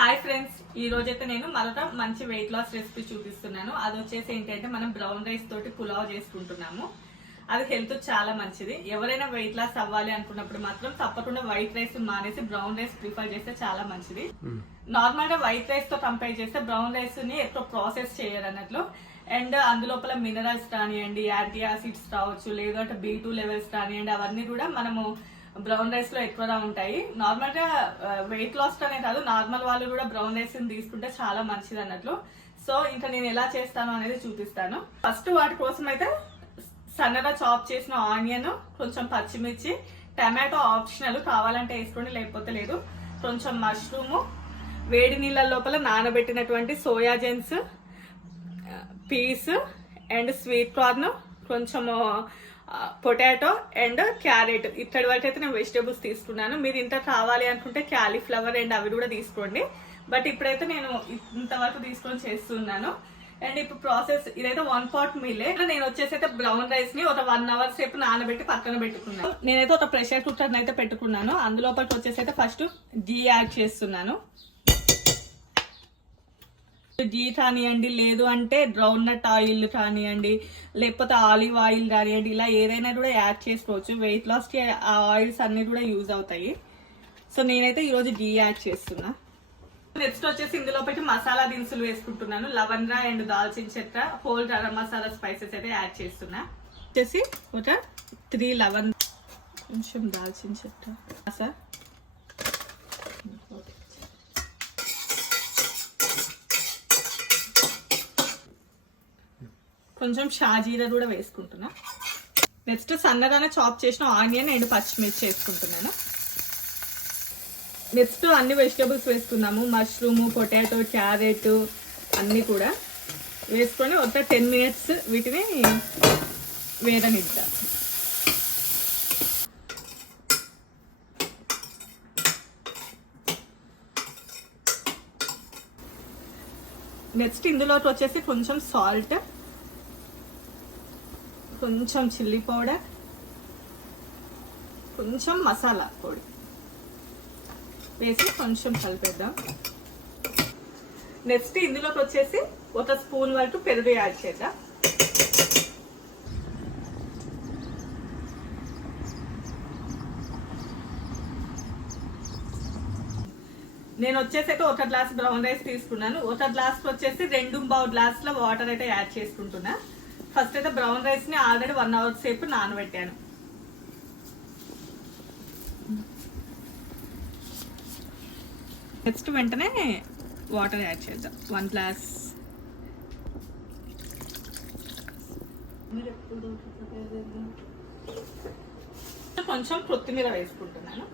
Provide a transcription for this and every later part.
Hi friends, ఈ రోజైతే నేను మరొక మంచి వెయిట్ లాస్ రెసిపీ చూపిస్తున్నాను. అది వచ్చేసి ఏంటంటే మనం బ్రౌన్ రైస్ తోటి పులావ్ చేసుకుంటున్నాము. అది హెల్త్ చాలా మంచిది. ఎవరైనా వెయిట్ లాస్ అవ్వాలి అనుకున్నప్పుడు మాత్రం తప్పకుండా వైట్ రైస్ మానేసి బ్రౌన్ రైస్ ప్రిఫర్ చేస్తే చాలా మంచిది. నార్మల్ గా వైట్ రైస్ తో కంపేర్ చేస్తే బ్రౌన్ రైస్ ని ఎక్కువ ప్రాసెస్ చేయరు అన్నట్లు. అండ్ అందులోపల మినరల్స్ కానివ్వండి, యాంటీ యాసిడ్స్ రావచ్చు, లేదంటే B2 లెవెల్స్ కానివ్వండి, అవన్నీ కూడా మనము బ్రౌన్ రైస్ లో ఎక్కువగా ఉంటాయి. నార్మల్ గా వెయిట్ లాస్ అనే కాదు, నార్మల్ వాళ్ళు కూడా బ్రౌన్ రైస్ తీసుకుంటే చాలా మంచిది అన్నట్లు. సో ఇంకా నేను ఎలా చేస్తాను అనేది చూపిస్తాను. ఫస్ట్ వాటి కోసం అయితే సన్నగా చాప్ చేసిన ఆనియన్, కొంచెం పచ్చిమిర్చి, టమాటో ఆప్షనల్, కావాలంటే వేసుకోండి లేకపోతే లేదు, కొంచెం మష్రూము, వేడి నీళ్ళ లోపల నానబెట్టినటువంటి సోయా జెన్స్, పీస్ అండ్ స్వీట్ కార్న్, కొంచెము పొటాటో అండ్ క్యారెట్. ఇక్కడి వరకు అయితే నేను వెజిటేబుల్స్ తీసుకున్నాను. మీరు ఇంత కావాలి అనుకుంటే క్యాలీఫ్లవర్ అండ్ అవి కూడా తీసుకోండి. బట్ ఇప్పుడైతే నేను ఇంతవరకు తీసుకొని చేస్తున్నాను. అండ్ ఇప్పుడు ప్రాసెస్ ఇదైతే 1 pot మీలే. నేను వచ్చేసి అయితే బ్రౌన్ రైస్ ని ఒక 1 hour సేపు నానబెట్టి పక్కన పెట్టుకున్నాను. నేనైతే ఒక ప్రెషర్ కుక్కర్ అయితే పెట్టుకున్నాను. అందులోపలికి వచ్చేసి అయితే ఫస్ట్ గీ యాడ్ చేస్తున్నాను. గీ కానివ్వండి, లేదు అంటే గ్రౌండ్ నట్ ఆయిల్ కానివ్వండి, లేకపోతే ఆలివ్ ఆయిల్ కానివ్వండి, ఇలా ఏదైనా కూడా యాడ్ చేసుకోవచ్చు. వెయిట్ లాస్ కి ఆ ఆయిల్స్ అన్ని కూడా యూజ్ అవుతాయి. సో నేనైతే ఈరోజు గీ యాడ్ చేస్తున్నా. నెక్స్ట్ వచ్చేసి ఇందులో పెట్టి మసాలా దినుసులు వేసుకుంటున్నాను. లవంగా అండ్ దాల్చిన చెక్క, హోల్ గరం మసాలా స్పైసెస్ అయితే యాడ్ చేస్తున్నా. వచ్చేసి ఒక 3 లవంగా, కొంచెం దాల్చిన చెక్క, సార్ కొంచెం షాజీరా కూడా వేసుకుంటున్నా. నెక్స్ట్ సన్నగానే చాప్ చేసిన ఆనియన్ అండ్ పచ్చిమిర్చి వేసుకుంటున్నాను. నెక్స్ట్ అన్ని వెజిటేబుల్స్ వేసుకుందాము. మష్రూమ్, పొటాటో, క్యారెట్ అన్నీ కూడా వేసుకొని ఒక 10 minutes వీటిని వేరనిద్దాం. నెక్స్ట్ ఇందులోకి వచ్చేసి కొంచెం సాల్ట్, కొంచెం చిల్లీ పౌడర్, కొంచెం మసాలా పొడి వేసి కొంచెం కలిపేద్దాం. నెక్స్ట్ ఇందులోకి వచ్చేసి 1 స్పూన్ వరకు పెరుగు యాడ్ చేద్దాం. నేను వచ్చేసి అయితే 1 గ్లాస్ బ్రౌన్ రైస్ తీసుకున్నాను. 1 గ్లాస్ వచ్చేసి 2 గ్లాసుల వాటర్ అయితే యాడ్ చేసుకుంటున్నా. ఫస్ట్ అయితే బ్రౌన్ రైస్ ని ఆల్రెడీ 1 hour సేపు నానబెట్టాను. నెక్స్ట్ వెంటనే వాటర్ యాడ్ చేద్దాం. 1 గ్లాస్. కొంచెం కొత్తిమీర వేసుకుంటున్నాను.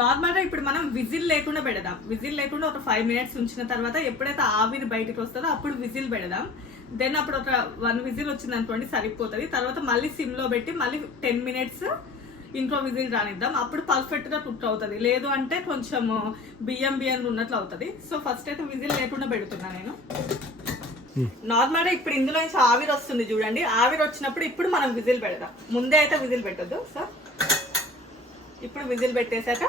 నార్మల్ గా ఇప్పుడు మనం విజిల్ లేకుండా పెడదాం. విజిల్ లేకుండా ఒక 5 minutes ఉంచిన తర్వాత ఎప్పుడైతే ఆవిరి బయటకు వస్తుందో అప్పుడు విజిల్ పెడదాం. దెన్ అప్పుడు ఒక 1 విజిల్ వచ్చింది అనుకోండి, సరిపోతుంది. తర్వాత మళ్ళీ సిమ్ లో పెట్టి మళ్ళీ 10 minutes ఇంట్లో విజిల్ రానిద్దాం. అప్పుడు పర్ఫెక్ట్ గా కుక్ అవుతుంది. లేదు అంటే కొంచెం బియ్యం ఉన్నట్లు అవుతుంది. సో ఫస్ట్ అయితే విజిల్ లేకుండా పెడుతున్నా నేను. నార్మల్ గా ఇప్పుడు ఇందులో నుంచి ఆవిరి వస్తుంది చూడండి. ఆవిరి వచ్చినప్పుడు ఇప్పుడు మనం విజిల్ పెడదాం. ముందే అయితే విజిల్ పెట్టద్దు. సో ఇప్పుడు విజిల్ పెట్టేశాక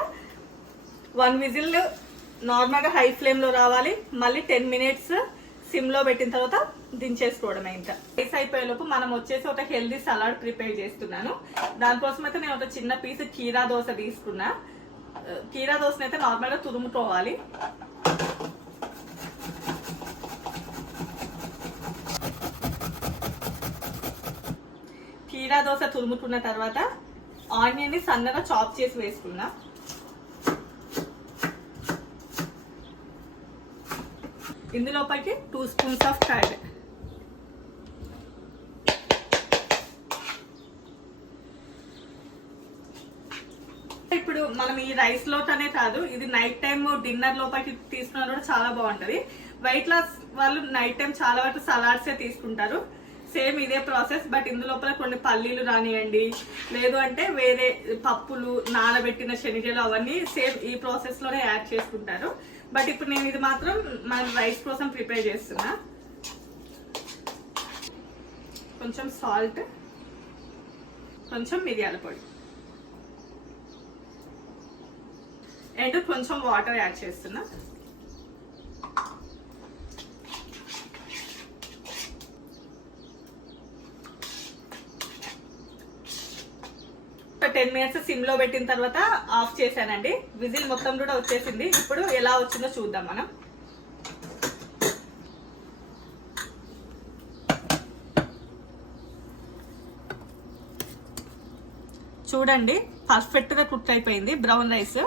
1 విజిల్ నార్మల్గా హై ఫ్లేమ్లో రావాలి. మళ్ళీ 10 minutes సిమ్లో పెట్టిన తర్వాత దించేసుకోవడమే. ఇంకా రైస్ అయిపోయేలోపు మనం వచ్చేసి ఒక హెల్దీ సలాడ్ ప్రిపేర్ చేస్తున్నాను. దానికోసం అయితే నేను ఒక చిన్న పీస్ కీరా దోస తీసుకున్నా. కీరా దోసని అయితే నార్మల్గా తురుముకోవాలి. కీరా దోస తురుముకున్న తర్వాత ఆనియన్ ని సన్నగా చాప్ చేసి వేసుకున్నా. ఇందులోపలికి 2 స్పూన్స్ ఆఫ్ కర్డ్, ఇప్పుడు మనం ఈ రైస్ లోటనే కాదు, ఇది నైట్ టైం డిన్నర్ లోపలికి తీసుకున్నా కూడా చాలా బాగుంటది. వెయిట్ లాస్ వాళ్ళు నైట్ టైం చాలా వరకు సలాడ్సే తీసుకుంటారు. సేమ్ ఇదే ప్రాసెస్. బట్ ఇందులోపల కొన్ని పల్లీలు రానియండి, లేదు అంటే వేరే పప్పులు, నానబెట్టిన శనగలు, అవన్నీ సేమ్ ఈ ప్రాసెస్ లోనే యాడ్ చేసుకుంటారు. బట్ ఇప్పుడు నేను ఇది మాత్రం మన రైస్ కోసం ప్రిపేర్ చేస్తున్నా. కొంచెం సాల్ట్, కొంచెం మిరియాల పొడి, అండ్ కొంచెం వాటర్ యాడ్ చేస్తున్నా. ఒక 10 minutes సిమ్ లో పెట్టిన తర్వాత ఆఫ్ చేశానండి. విజిల్ మొత్తం కూడా వచ్చేసింది. ఇప్పుడు ఎలా వచ్చిందో చూద్దాం మనం. చూడండి పర్ఫెక్ట్ గా కుక్ అయిపోయింది brown rice.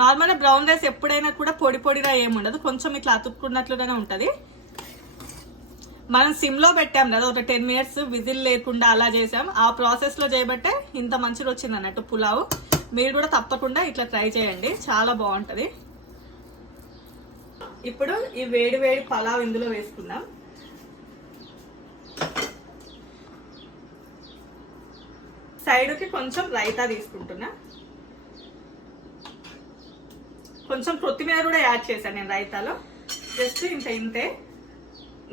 Normal brown rice ఎప్పుడైనా కూడా పొడి పొడిగా ఏముండదు, కొంచెం ఇట్లా అతుక్కున్నట్లుగానే ఉంటది. మనం సిమ్ లో పెట్టాం కదా, ఒక 10 minutes విజిల్ లేకుండా అలా చేసాం. ఆ ప్రాసెస్ లో చేయబట్టే ఇంత మంచిగా వచ్చింది అన్నట్టు పులావ్. మీరు కూడా తప్పకుండా ఇట్లా ట్రై చేయండి, చాలా బాగుంటది. ఇప్పుడు ఈ వేడి వేడి పలావ్ ఇందులో వేసుకుందాం. సైడ్ కి కొంచెం రైతా తీసుకుంటున్నా. కొంచెం కొత్తిమీర కూడా యాడ్ చేశాను నేను రైతాలో. జస్ట్ ఇంతే.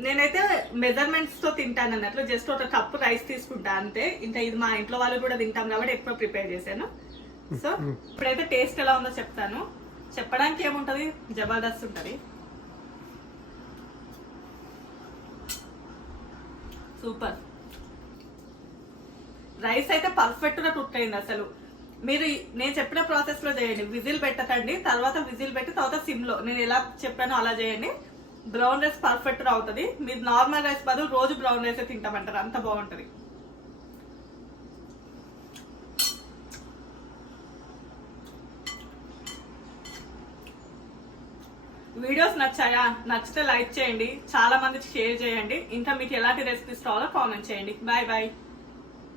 నేనైతే మెజర్మెంట్స్ తో తింటాను అన్నట్లు, జస్ట్ ఒక కప్పు రైస్ తీసుకుంటా అంతే. ఇంకా ఇది మా ఇంట్లో వాళ్ళు కూడా తింటాం కాబట్టి ఎక్కువ ప్రిపేర్ చేశాను. సో ఇప్పుడైతే టేస్ట్ ఎలా ఉందో చెప్తాను. చెప్పడానికి ఏముంటది, జబర్దస్త్ ఉంటది. సూపర్. రైస్ అయితే పర్ఫెక్ట్ గా కుక్ అయింది. అసలు మీరు నేను చెప్పిన ప్రాసెస్ లో చేయండి. విజిల్ పెట్టకండి, తర్వాత విజిల్ పెట్టి తర్వాత సిమ్ లో నేను ఎలా చెప్పానో అలా చేయండి. బ్రౌన్ రైస్ పర్ఫెక్ట్ గా అవుతుంది. మీరు నార్మల్ రైస్ బదులు రోజు బ్రౌన్ రైస్ తింటామంటారు, అంత బాగుంటది. వీడియోస్ నచ్చాయా? నచ్చితే లైక్ చేయండి, చాలా మందికి షేర్ చేయండి. ఇంకా మీకు ఎలాంటి రెసిపీస్ కావాలో కామెంట్ చేయండి. Bye bye.